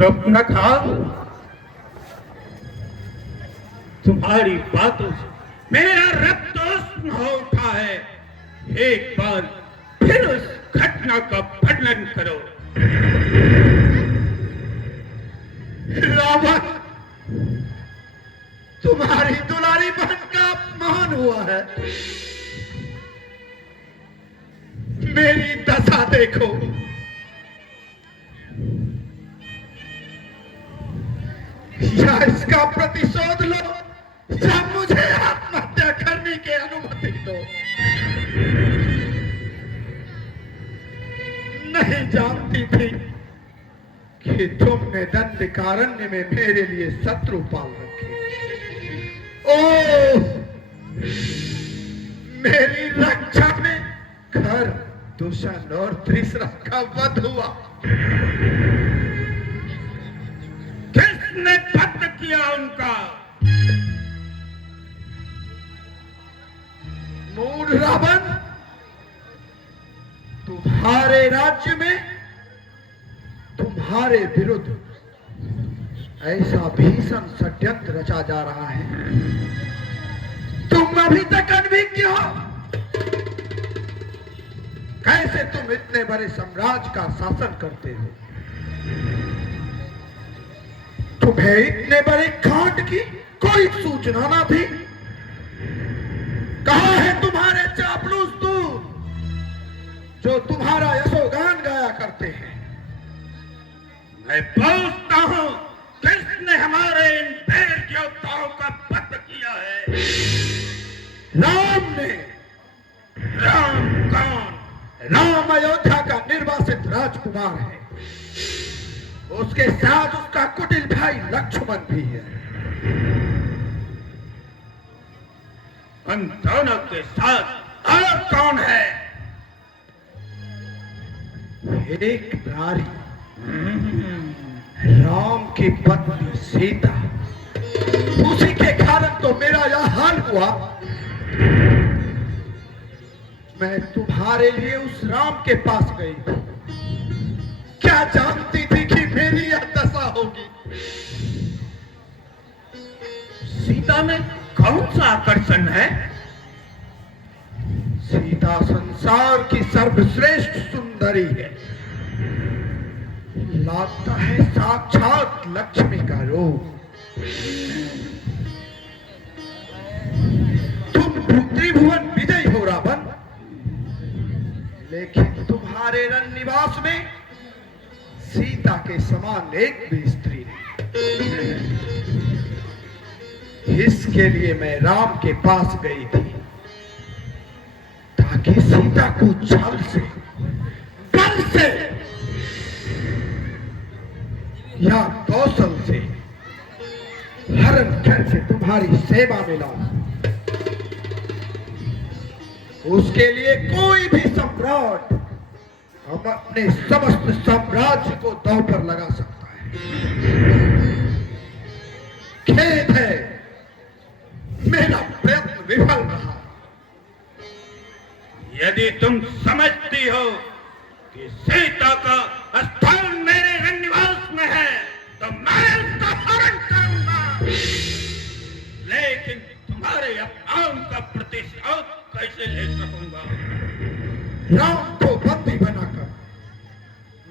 सुरपनखा, तुम्हारी बातों से मेरा रक्त उष्ण हो उठा है। एक बार फिर उस घटना का वर्णन करो। रावण, तुम्हारी दुलारी बहन का अपमान हुआ है। मेरी दशा देखो। या इसका प्रतिशोध लो या मुझे आत्महत्या करने की अनुमति दो। नहीं जानती थी कि तुमने दंडकारण्य में मेरे लिए शत्रु पाल रखे। ओह, मेरी रक्षा में घर, दुष्ण और त्रिशरा का वध हुआ। किसने वध किया उनका? मूढ़ रावण, तुम्हारे राज्य में तुम्हारे विरुद्ध ऐसा भीषण षड्यंत्र रचा जा रहा है। तुम अभी तक अनभिज्ञ हो। कैसे तुम इतने बड़े साम्राज्य का शासन करते हो? तुम्हें इतने बड़े कांड की कोई सूचना न थी? कहां है तुम्हारे चापलूस दूत जो तुम्हारा यशोगान गाया करते हैं? मैं पूछता हूं, किसने हमारे इन वीर योद्धाओं का वध किया है? राम ने। राम कौन? राम अयोध्या का निर्वासित राजकुमार है। उसके साथ उसका कुटिल भाई लक्ष्मण भी है। उन दोनों के साथ और कौन है? एक नारी, राम की पत्नी सीता। उसी के कारण तो मेरा यह हाल हुआ। मैं तुम्हारे लिए उस राम के पास गई थी। क्या जानती थी कि मेरी यह दशा होगी? सीता में कौन सा आकर्षण है? सीता संसार की सर्वश्रेष्ठ सुंदरी है। लगता है साक्षात लक्ष्मी का रूप। तुम त्रिभुवन विजयी हो रावण, लेकिन तुम्हारे रण निवास में सीता के समान एक भी स्त्री नहीं। इसके लिए मैं राम के पास गई थी ताकि सीता को छल से, बल से या कौशल से हरण करके तुम्हारी सेवा में लाऊं। उसके लिए कोई भी सम्राट हम अपने समस्त साम्राज्य को दांव पर लगा सकता है। खेद है, मेरा प्रयत्न विफल रहा। यदि तुम समझती हो कि सीता का स्थान मेरे रंगनिवास में है, तो मैं उसका हरण करूंगा। लेकिन तुम्हारे अपमान का प्रतिशोध कैसे ले सकूंगा? राम को बंदी बनाकर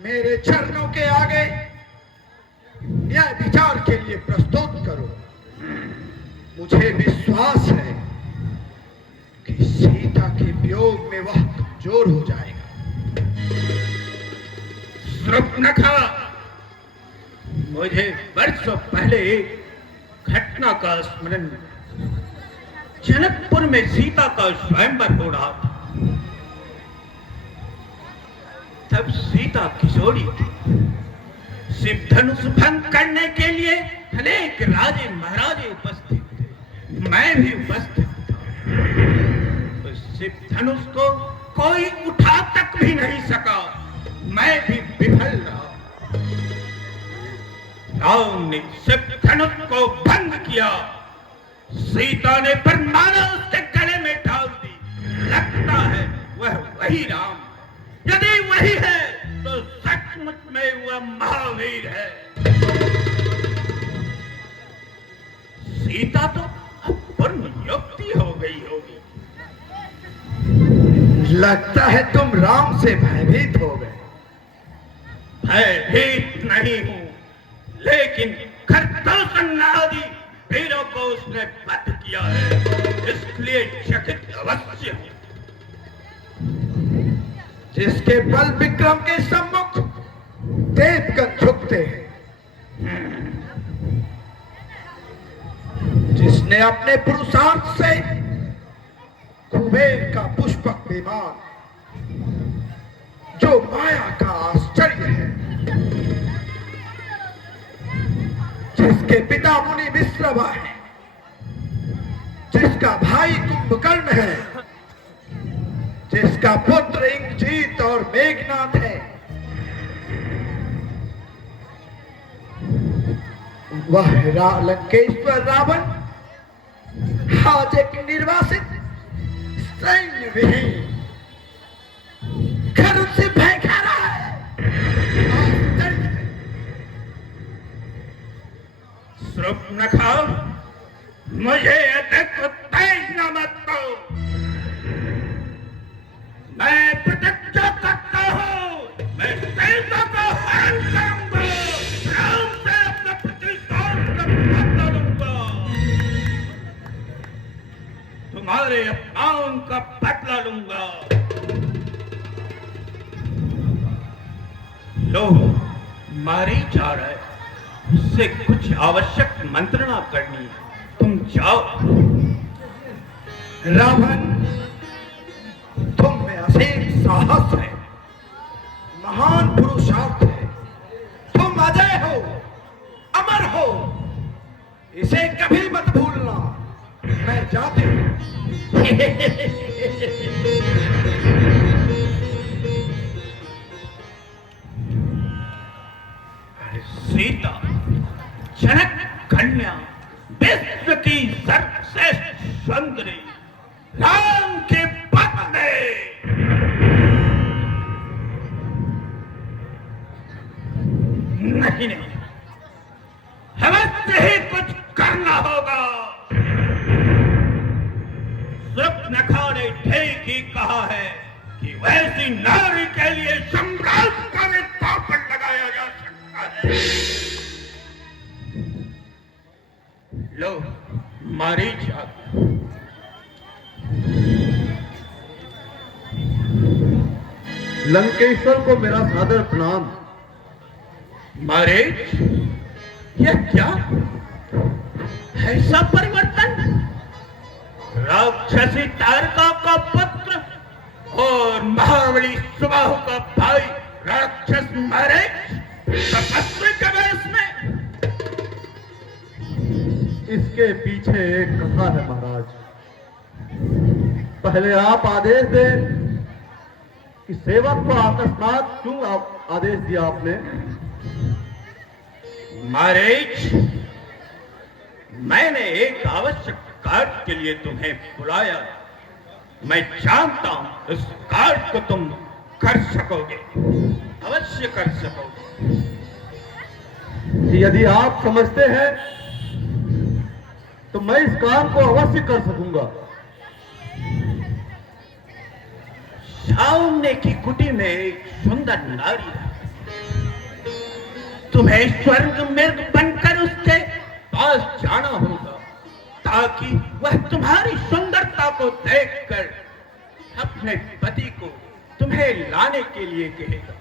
मेरे चरणों के आगे न्याय विचार के लिए प्रस्तुत करो। मुझे विश्वास है कि सीता के वियोग में वह कमजोर हो जाएगा। सुरपनखा, मुझे वर्षों पहले एक घटना का स्मरण। जनकपुर में सीता का स्वयंवर हो रहा था। तब सीता किशोरी थी। शिव धनुष भंग करने के लिए अनेक राजे महाराजे उपस्थित थे। मैं भी उपस्थित था। उस शिव धनुष को कोई उठा तक भी नहीं सका। मैं भी विफल रहा। राम ने शिव धनुष को भंग किया। सीता ने परमाणु उसके गले में डाल दी। लगता है वह वही राम। यदि वही है तो सचमुच में वह महावीर है। लगता है तुम राम से भयभीत हो गए। भयभीत नहीं हूं, लेकिन खरदूषण आदि वीरों को उसने वध किया है, इसलिए चकित अवश्य हूं। जिसके बल विक्रम के सम्मुख देवगण झुकते हैं, जिसने अपने पुरुषार्थ से कुबेर का पुष्पक विमान, जो माया का आश्चर्य है, जिसके पिता मुनि विश्रवा है, जिसका भाई कुंभकर्ण है, जिसका पुत्र इंद्रजीत और मेघनाथ है, वह लंकेश्वर रावण आज एक निर्वासित सैन्य विहीन घर से भय खा रहा है। शूर्पणखा, मुझे अधिक उत्तेजना मत दो। मैं प्रतिज्ञा करता हूं, मैं सीता को हरण करूंगा, राम से अपने प्रतिशोध का बदला लूंगा, तुम्हारे अपमान का बदला लूंगा। लो, मारी जा रहा है, उससे कुछ आवश्यक मंत्रणा करनी है, तुम जाओ। रावण, तुम में असीम साहस है, महान पुरुषार्थ है, तुम अजय हो, अमर हो, इसे कभी मत भूलना। मैं जाती हूं। सीता, जनक कन्या, विश्व की सर्वश्रेष्ठ सुंदरी, राम के पत्नी, नहीं नहीं, अवश्य ही कुछ करना होगा। शूर्पणखा ने ठीक ही कहा है कि वैसी नारी के लिए सम्राट का भी पापड़ लगाया जा सकता है। लो, मारी जा। लंकेश्वर को मेरा सादर प्रणाम। मारीच, यह क्या ऐसा परिवर्तन? राक्षसी तारका का पुत्र और महाबली सुबाहु का भाई राक्षस मारीच तपस्वी के वेश में। इसके पीछे एक कथा है महाराज। पहले आप आदेश दें कि सेवक को अकस्मात क्यों आदेश दिया आपने? मारीच, मैंने एक आवश्यक कार्य के लिए तुम्हें बुलाया। मैं जानता हूं इस कार्य को तुम कर सकोगे, अवश्य कर सकोगे। यदि आप समझते हैं तो मैं इस काम को अवश्य कर सकूंगा। सामने की कुटी में एक सुंदर नारी है, तुम्हें स्वर्ग मृग बनकर उसके पास जाना होगा, ताकि वह तुम्हारी सुंदरता को देखकर अपने पति को तुम्हें लाने के लिए कहेगा।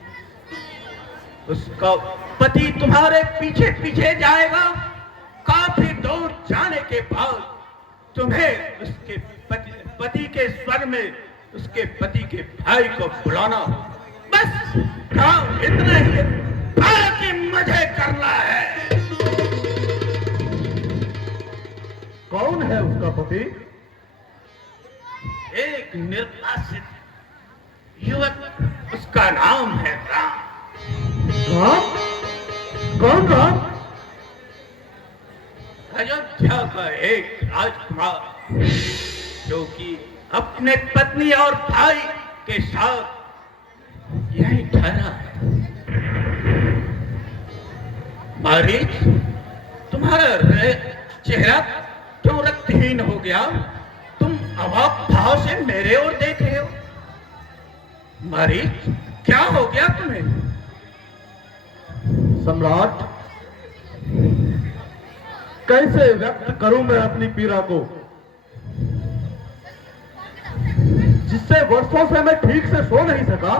उसका पति तुम्हारे पीछे पीछे जाएगा। काफी दूर जाने के बाद तुम्हें उसके पति के स्वर में उसके पति के भाई को बुलाना हो। बस काम इतना ही है, बाकी मुझे करना है। कौन है उसका पति? एक निर्वासित युवक, उसका नाम है राम। राम? कौन राम? अयोध्या का एक राजकुमार, जो कि अपने पत्नी और भाई के साथ यहीं ठहरा है। मारीच, तुम्हारा चेहरा क्यों रक्तहीन हो गया? तुम अवाक भाव से मेरे ओर देख रहे हो। मरीच, क्या हो गया तुम्हें? सम्राट, कैसे व्यक्त करूं मैं अपनी पीड़ा को, जिससे वर्षों से मैं ठीक से सो नहीं सका।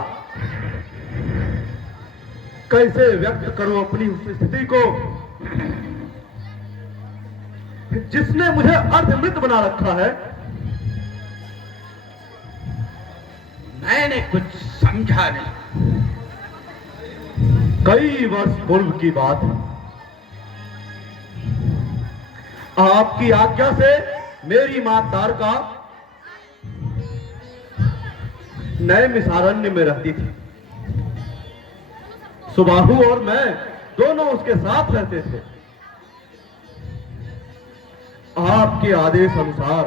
कैसे व्यक्त करूं अपनी उस स्थिति को जिसने मुझे अर्धमृत बना रखा है। मैंने कुछ समझा नहीं। कई वर्ष पूर्व की बात है। आपकी आज्ञा से मेरी मां तारका नैमिषारण्य में रहती थी। सुबाहु और मैं दोनों उसके साथ रहते थे। आपके आदेश अनुसार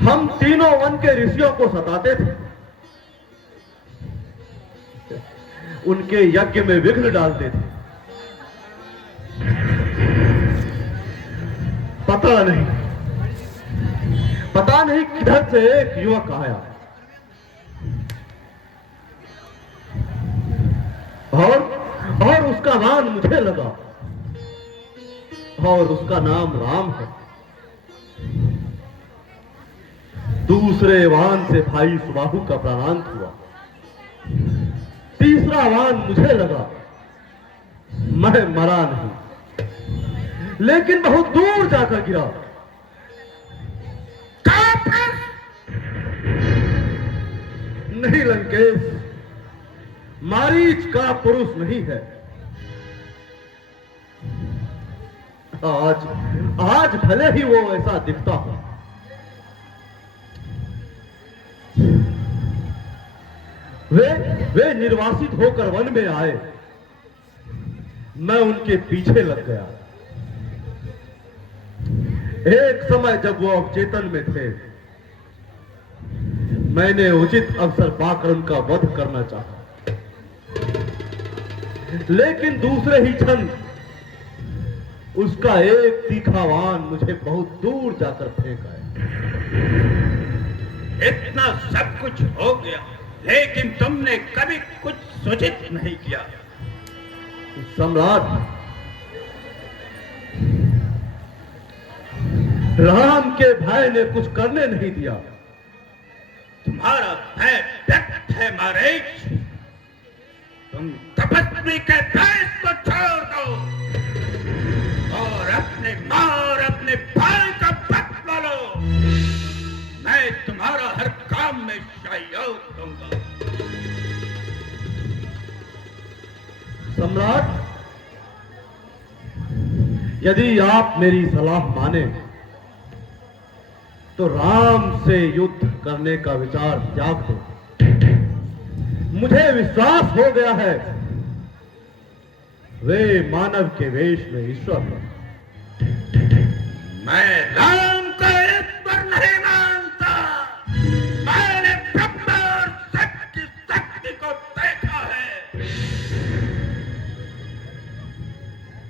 हम तीनों वन के ऋषियों को सताते थे, उनके यज्ञ में विघ्न डालते थे। पता नहीं किधर से एक युवक आया और उसका बाण मुझे लगा, और उसका नाम राम है। दूसरे बाण से भाई सुबाहु का प्राणांत हुआ। तीसरा बाण मुझे लगा। मैं मरा नहीं, लेकिन बहुत दूर जाकर गिरा। नहीं लंकेश, मारीच का पुरुष नहीं है। आज भले ही वो ऐसा दिखता हो। वे निर्वासित होकर वन में आए। मैं उनके पीछे लग गया। एक समय जब वो अवचेतन में थे, मैंने उचित अवसर पाकर उनका वध करना चाहा, लेकिन दूसरे ही क्षण उसका एक तीखा बाण मुझे बहुत दूर जाकर फेंक आया। इतना सब कुछ हो गया, लेकिन तुमने कभी कुछ सूचित नहीं किया। सम्राट, राम के भाई ने कुछ करने नहीं दिया। तुम्हारा भय व्यक्त है मारीच। तुम तपस्वी के भय को छोड़ दो और अपने मां और अपने भाई का पक्ष लो। मैं तुम्हारा हर काम में सहयोग दूंगा। सम्राट, यदि आप मेरी सलाह माने तो राम से युद्ध करने का विचार त्याग दो। मुझे विश्वास हो गया है वे मानव के वेश में ईश्वर है। मैं राम को ईश्वर नहीं मानता। मैंने ब्रह्मा और शिव की शक्ति को देखा है।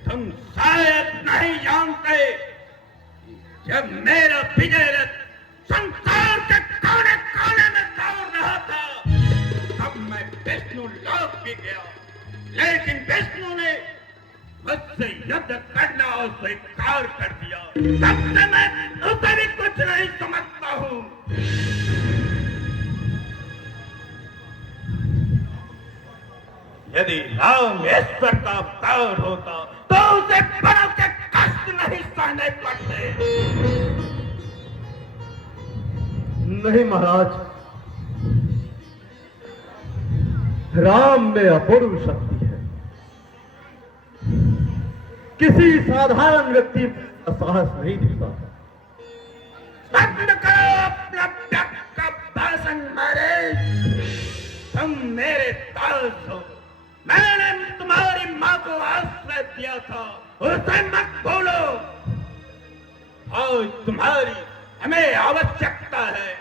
तुम शायद नहीं जानते, जब मेरा विजय रथ संसार के कोने कोने में दौड़ रहा था, तब मैं विष्णु लोक भी गया, लेकिन विष्णु ने मुझसे युद्ध करना और स्वीकार कर दिया। तब से मैं उसे भी कुछ नहीं समझता हूं। यदि राम ईश्वर का अवतार होता तो उसे बड़ों के कष्ट नहीं सहने पड़ते। नहीं महाराज, राम में अपूर्व शक्ति है। किसी साधारण व्यक्ति का साहस नहीं दिखता। बंद करो अपना व्यक्त का भाषण मारीच। तुम मेरे दास हो। मैंने तुम्हारी मां को आश्रय दिया था, उसे मत भूलो। और तुम्हारी हमें आवश्यकता है।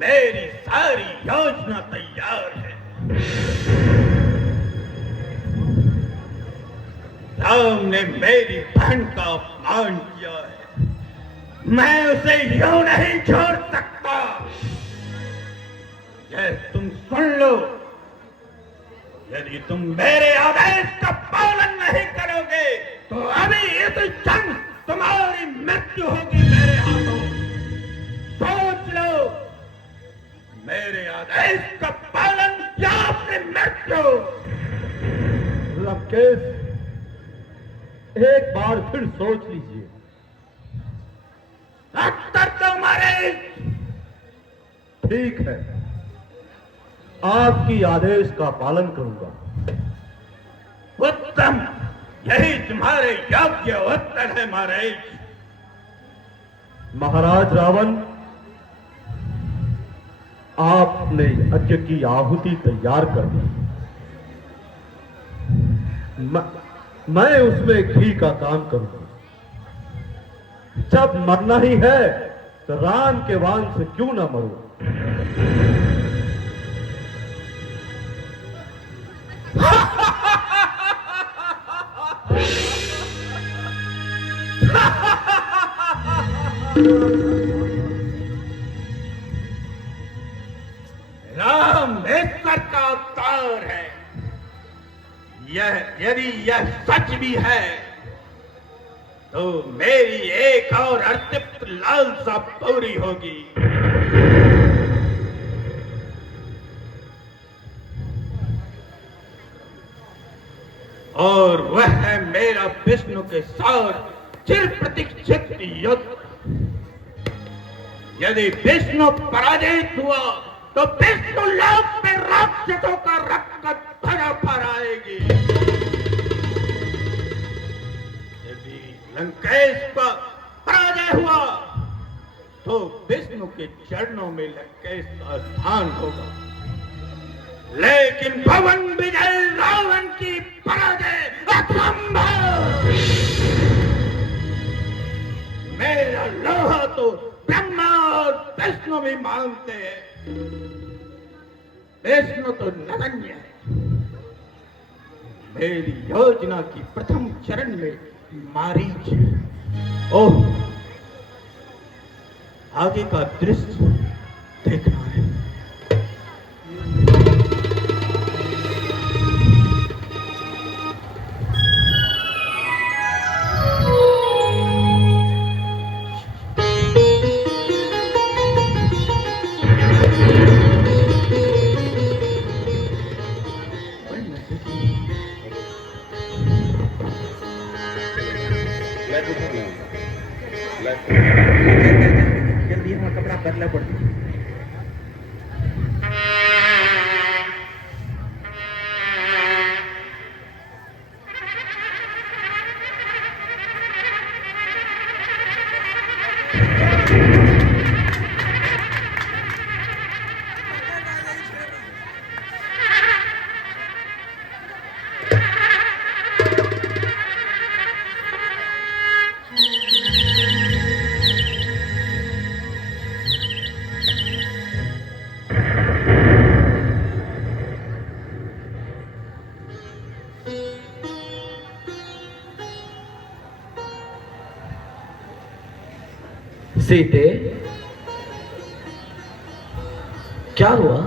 मेरी सारी योजना तैयार है। राम ने मेरी बहन का अपमान किया है। मैं उसे यूं नहीं छोड़ सकता। यह तुम सुन लो, यदि तुम मेरे आदेश का पालन नहीं करोगे तो अभी इस क्षण तुम्हारी मृत्यु होगी मेरे हाथों। सोच लो, मेरे आदेश का पालन या अपनी मृत्यु। लंकेश, एक बार फिर सोच लीजिए। अक्सर तुम्हारे। ठीक है, आपकी आदेश का पालन करूंगा। उत्तम, यही तुम्हारे योग्य उत्तर है महाराज। महाराज रावण, आपने यज्ञ की आहुति तैयार कर दी। मैं उसमें घी का काम करूंगा। जब मरना ही है तो राम के वाण से क्यों ना मरूं। रामेश्वर का अवतार है यह। यदि यह सच भी है तो मेरी एक और अर्तिप्त लालसा पूरी होगी। और वह है मेरा विष्णु के साथ चिर प्रतीक्षित युद्ध। यदि विष्णु पराजित हुआ तो विष्णु लोक में राक्षसों का रक्त ध्वजा फहराएगी। यदि लंकेश का पराजय हुआ तो विष्णु के चरणों में लंकेश का स्थान होगा। लेकिन भवन विजय रावण की पराजय असंभव। मेरा लोहा तो ब्रह्मा और विष्णु भी मानते हैं। विष्णु तो नगण्य है। मेरी योजना की प्रथम चरण में मारीच। ओह, आगे का दृश्य देखना है। जल्दी वहां कपड़ा बदला पड़ता। सीते, क्या हुआ?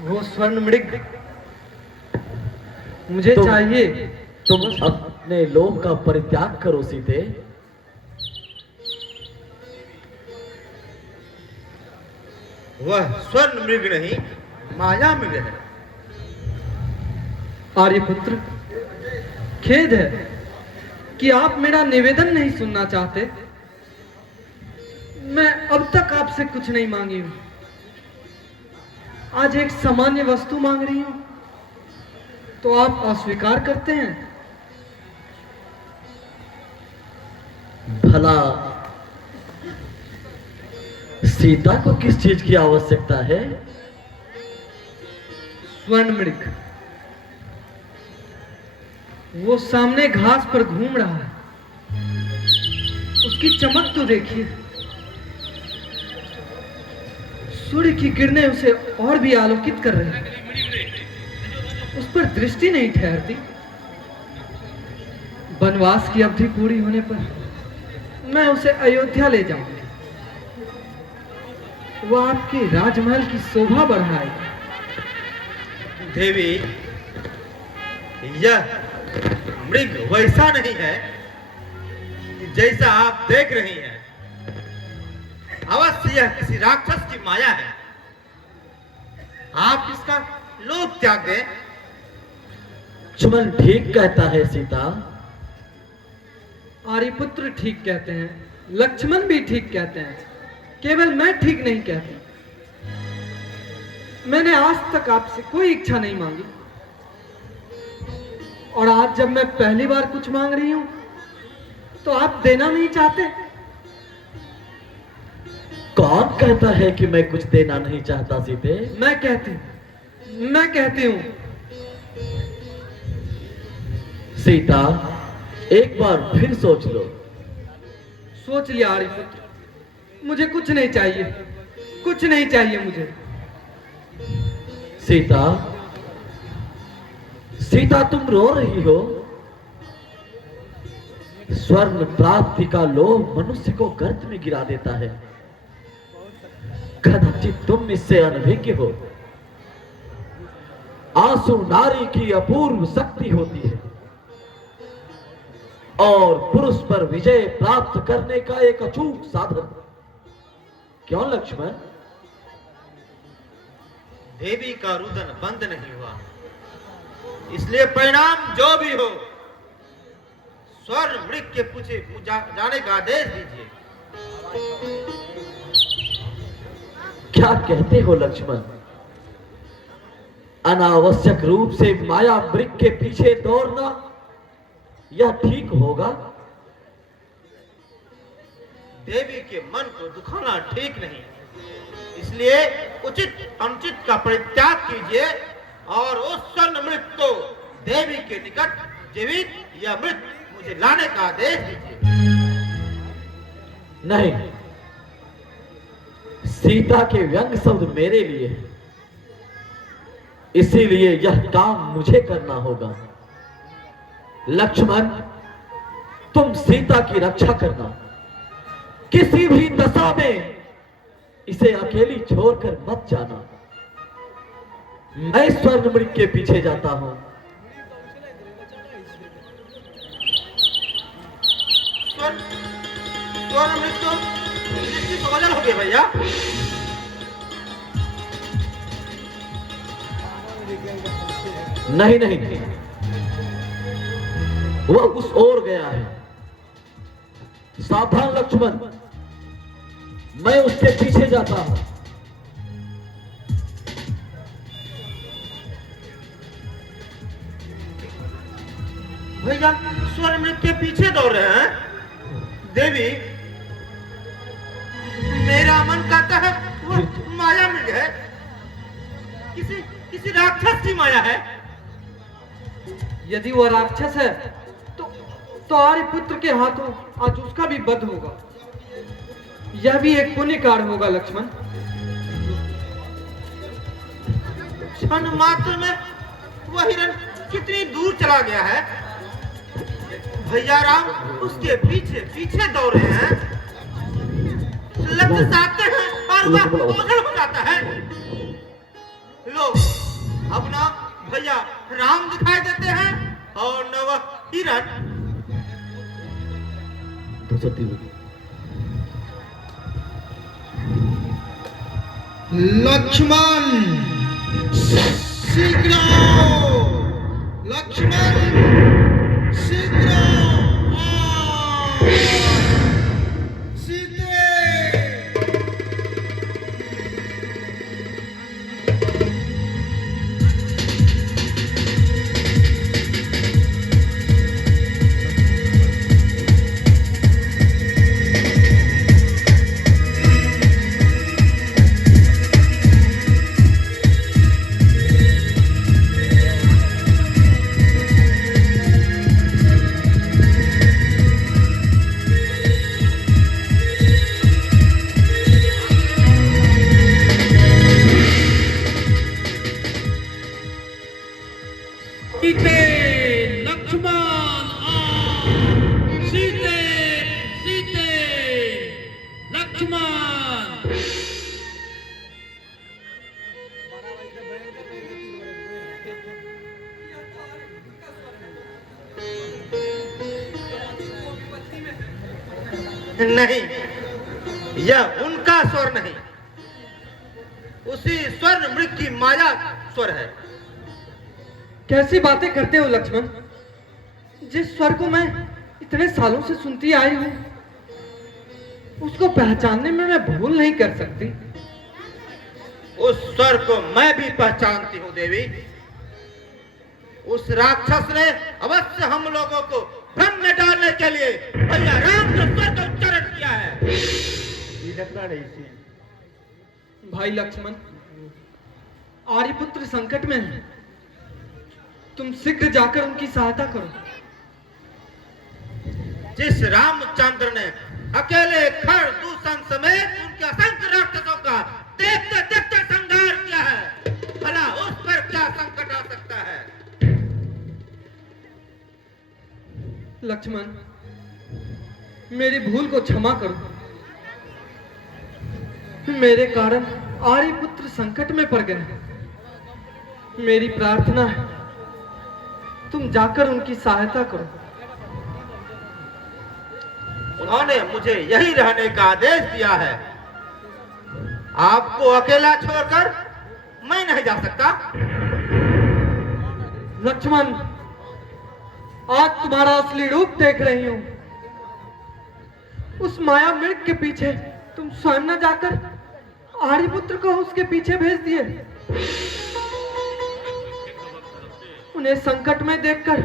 वो स्वर्ण मृग मुझे चाहिए। तुम अपने लोभ का परित्याग करो सीते। वह स्वर्ण मृग नहीं, माया मृग है। आर्यपुत्र, खेद है कि आप मेरा निवेदन नहीं सुनना चाहते। मैं अब तक आपसे कुछ नहीं मांगी हूं। आज एक सामान्य वस्तु मांग रही हूं तो आप अस्वीकार करते हैं। भला सीता को किस चीज की आवश्यकता है? स्वर्ण मृग, वो सामने घास पर घूम रहा है। उसकी चमक तो देखिए। सूर्य की किरणें उसे और भी आलोकित कर रही हैं। उस पर दृष्टि नहीं ठहरती। वनवास की अवधि पूरी होने पर मैं उसे अयोध्या ले जाऊंगी। वो आपके राजमहल की शोभा बढ़ाएगा। देवी, यह मृग वैसा नहीं है कि जैसा आप देख रही हैं। अवश्य यह किसी राक्षस की माया है। आप इसका लोभ त्याग दें। लक्ष्मण ठीक कहता है सीता। आर्यपुत्र ठीक कहते हैं, लक्ष्मण भी ठीक कहते हैं, केवल मैं ठीक नहीं कहती। मैंने आज तक आपसे कोई इच्छा नहीं मांगी, और आज जब मैं पहली बार कुछ मांग रही हूं तो आप देना नहीं चाहते। कौन कहता है कि मैं कुछ देना नहीं चाहता सीते? मैं कहती हूं। सीता, एक बार फिर सोच लो। सोच लिया आर्यपुत्र, मुझे कुछ नहीं चाहिए, कुछ नहीं चाहिए मुझे। सीता, सीता तुम रो रही हो। स्वर्ण प्राप्ति का लोभ मनुष्य को गर्त में गिरा देता है। कदाचित तुम इससे अनभिज्ञ हो। आंसू नारी की अपूर्व शक्ति होती है और पुरुष पर विजय प्राप्त करने का एक अचूक साधन। क्यों लक्ष्मण? देवी का रुदन बंद नहीं हुआ, इसलिए परिणाम जो भी हो, स्वर्ण मृग के पूछे जाने का आदेश दीजिए। क्या कहते हो लक्ष्मण? अनावश्यक रूप से माया मृग के पीछे दौड़ना यह ठीक होगा? देवी के मन को दुखाना ठीक नहीं, इसलिए उचित अनुचित का परित्याग कीजिए और उस स्वर्ण मृग को देवी के निकट जीवित या मृत मुझे लाने का आदेश दीजिए। नहीं, सीता के व्यंग शब्द मेरे लिए है, इसीलिए यह काम मुझे करना होगा। लक्ष्मण, तुम सीता की रक्षा करना। किसी भी दशा में इसे अकेली छोड़कर मत जाना। मैं स्वर्ण मृग के पीछे जाता हूं। स्वर्ण मृग तो निश्चित ओझल हो गए भैया। नहीं नहीं नहीं, वह उस ओर गया है। सावधान लक्ष्मण, मैं उसके पीछे जाता हूं। भैया स्वर्ण मृग के पीछे दौड़ रहे हैं। देवी, मेरा मन कहता है वह माया मृग है, किसी राक्षस की माया है। यदि वह राक्षस है तो आर्यपुत्र के हाथों आज उसका भी वध होगा। यह भी एक पुण्य कार्य होगा लक्ष्मण। क्षण मात्र में वह हिरण कितनी दूर चला गया है। भैया राम उसके पीछे पीछे दौड़ रहे हैं, लक्ष्य साधते हैं और वह ओझल हो जाता है। लो, अब ना भैया राम दिखाई देते हैं और न वह हिरण। लक्ष्मण, शीघ्र आओ! लक्ष्मण, शीघ्र आओ! सीते! नहीं, यह उनका स्वर नहीं, उसी स्वर्ण मृग की माया स्वर है। कैसी बातें करते हो लक्ष्मण? जिस स्वर को मैं इतने सालों से सुनती आई हूं, उसको पहचानने में मैं भूल नहीं कर सकती। उस स्वर को मैं भी पहचानती हूँ देवी। उस राक्षस ने अवश्य हम लोगों को भ्रम में डालने के लिए भैया राम के स्वर का उच्चारण किया है। भाई लक्ष्मण, आर्यपुत्र संकट में है, तुम शीघ्र जाकर उनकी सहायता करो। जिस रामचंद्र ने अकेले खड़ दूषण समेत उनके असंख्य राक्षसों का देखते देखते संहार किया है, भला उस पर क्या संकट आ सकता है? लक्ष्मण, मेरी भूल को क्षमा करो। मेरे कारण आर्यपुत्र संकट में पड़ गए। मेरी प्रार्थना है, तुम जाकर उनकी सहायता करो। उन्होंने मुझे यही रहने का आदेश दिया है। आपको अकेला छोड़कर मैं नहीं जा सकता। लक्ष्मण, आज तुम्हारा असली रूप देख रही हूं। उस माया मृग के पीछे तुम स्वयं न जाकर आर्यपुत्र को उसके पीछे भेज दिए। उन्हें संकट में देखकर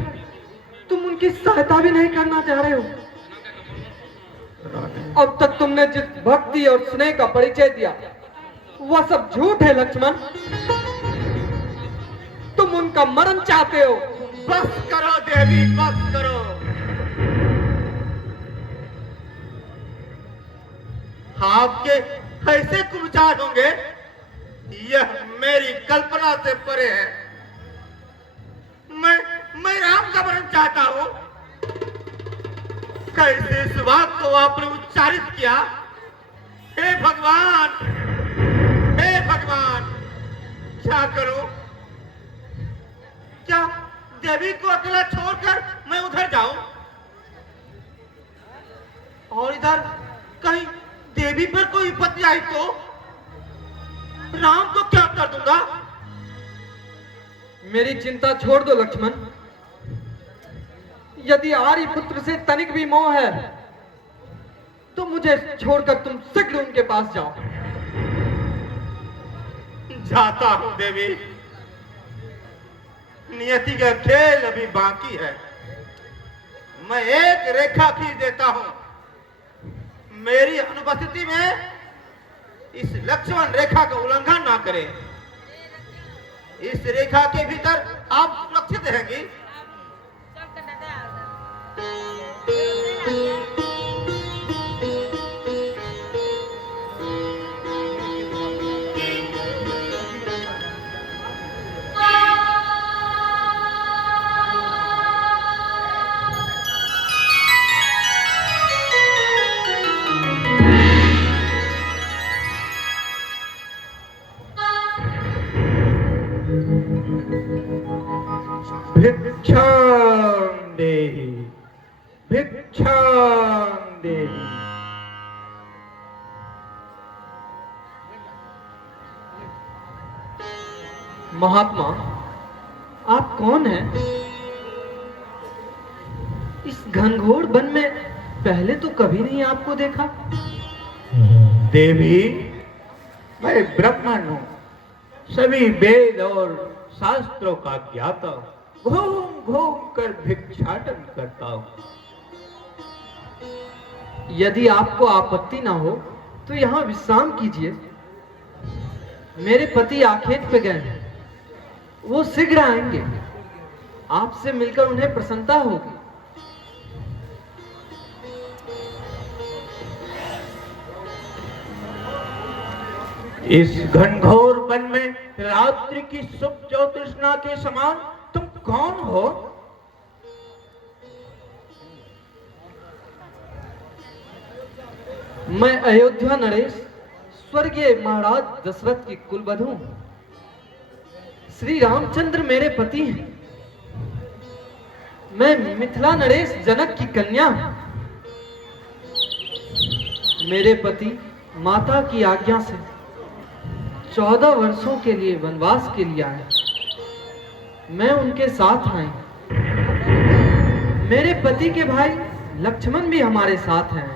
तुम उनकी सहायता भी नहीं करना चाह रहे हो। अब तक तुमने जिस भक्ति और स्नेह का परिचय दिया, वह सब झूठ है लक्ष्मण। तुम उनका मरण चाहते हो। बस करो देवी, बस करो। आपके ऐसे कुविचार होंगे, यह मेरी कल्पना से परे है। मैं राम का मरण चाहता हूं। कैसे इस वाक को आपने उच्चारित किया? हे भगवान, हे भगवान, क्या करूं? क्या देवी को अकेला छोड़कर मैं उधर जाऊं? और इधर कहीं देवी पर कोई विपत्ति आई तो राम को क्या कर दूंगा? मेरी चिंता छोड़ दो लक्ष्मण। यदि आर्यपुत्र से तनिक भी मोह है, तो मुझे छोड़कर तुम शीघ्र उनके पास जाओ। जाता हूं देवी। नियति का खेल अभी बाकी है। मैं एक रेखा खींच देता हूं। मेरी अनुपस्थिति में इस लक्ष्मण रेखा का उल्लंघन ना करें। इस रेखा के भीतर आप सुरक्षित रहेंगी। भिक्षां देहि, भिक्षां देहि। महात्मा, आप कौन हैं? इस घनघोर वन में पहले तो कभी नहीं आपको देखा। देवी, मैं ब्राह्मण हूँ, सभी वेद और शास्त्रों का ज्ञाता, घूम घूम कर भिक्षाटन करता हूँ। यदि आपको आपत्ति ना हो तो यहाँ विश्राम कीजिए। मेरे पति आखेट पे गए हैं, वो शीघ्र आएंगे। आपसे मिलकर उन्हें प्रसन्नता होगी। इस घनघोर वन में रात्रि की शुभ ज्योतिष्णा के समान तुम कौन हो? मैं अयोध्या नरेश, स्वर्गीय महाराज दशरथ की कुलवधू हूं। श्री रामचंद्र मेरे पति हैं। मैं मिथिला नरेश जनक की कन्या हूं। मेरे पति माता की आज्ञा से 14 वर्षों के लिए वनवास के लिए आए। मैं उनके साथ आई। मेरे पति के भाई लक्ष्मण भी हमारे साथ हैं।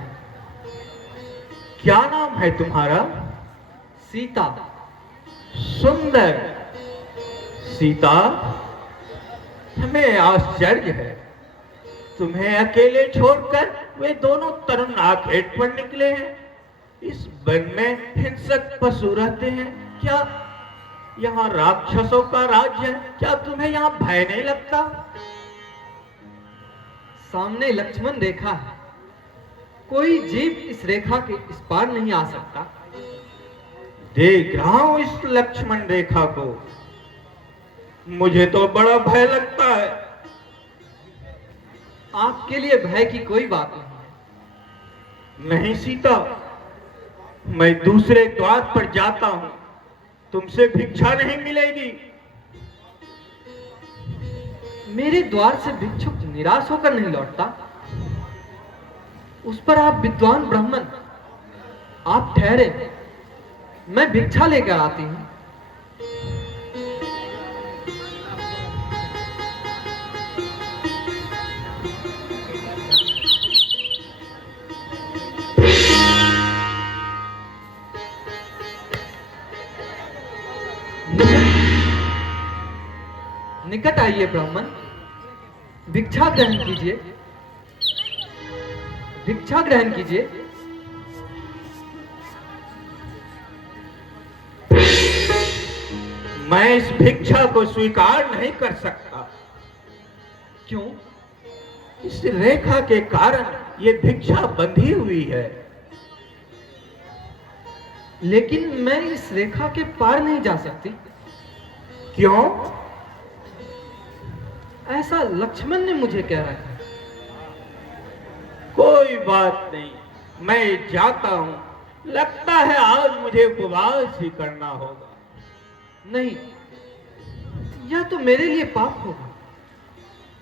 क्या नाम है तुम्हारा? सीता। सुंदर सीता, हमें आश्चर्य है, तुम्हें अकेले छोड़कर वे दोनों तरुण आखेट पर निकले हैं। इस वन में हिंसक पशु रहते हैं, क्या यहाँ राक्षसों का राज्य है? क्या तुम्हें यहाँ भय नहीं लगता? सामने लक्ष्मण रेखा है, कोई जीव इस रेखा के इस पार नहीं आ सकता। देख रहा हूं इस लक्ष्मण रेखा को, मुझे तो बड़ा भय लगता है। आपके लिए भय की कोई बात नहीं है। नहीं सीता, मैं दूसरे द्वार पर जाता हूं, तुमसे भिक्षा नहीं मिलेगी। मेरे द्वार से भिक्षुक निराश होकर नहीं लौटता। उस पर आप विद्वान ब्राह्मण, आप ठहरे, मैं भिक्षा लेकर आती हूं। निकट आइए ब्राह्मण, भिक्षा ग्रहण कीजिए, भिक्षा ग्रहण कीजिए। मैं इस भिक्षा को स्वीकार नहीं कर सकता। क्यों? इस रेखा के कारण ये भिक्षा बंधी हुई है। लेकिन मैं इस रेखा के पार नहीं जा सकती। क्यों? ऐसा लक्ष्मण ने मुझे कह रहा है। कोई बात नहीं, मैं जाता हूं। लगता है आज मुझे उपवास ही करना होगा। नहीं, यह तो मेरे लिए पाप होगा।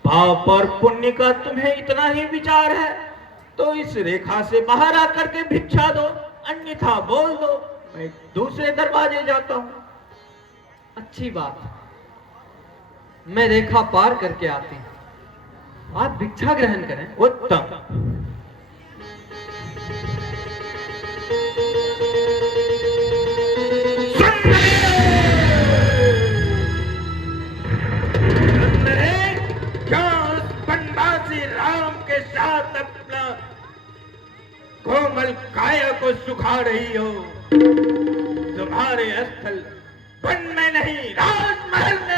पाप और पुण्य का तुम्हें इतना ही विचार है तो इस रेखा से बाहर आकर के भिक्षा दो, अन्यथा बोल दो, मैं दूसरे दरवाजे जाता हूं। अच्छी बात, मैं रेखा पार करके आती हूं। आप भिक्षा ग्रहण करें। उत्तम। राम के साथ अपना कोमल काया को सुखा रही हो। तुम्हारे स्थल वन में नहीं, राजमहल में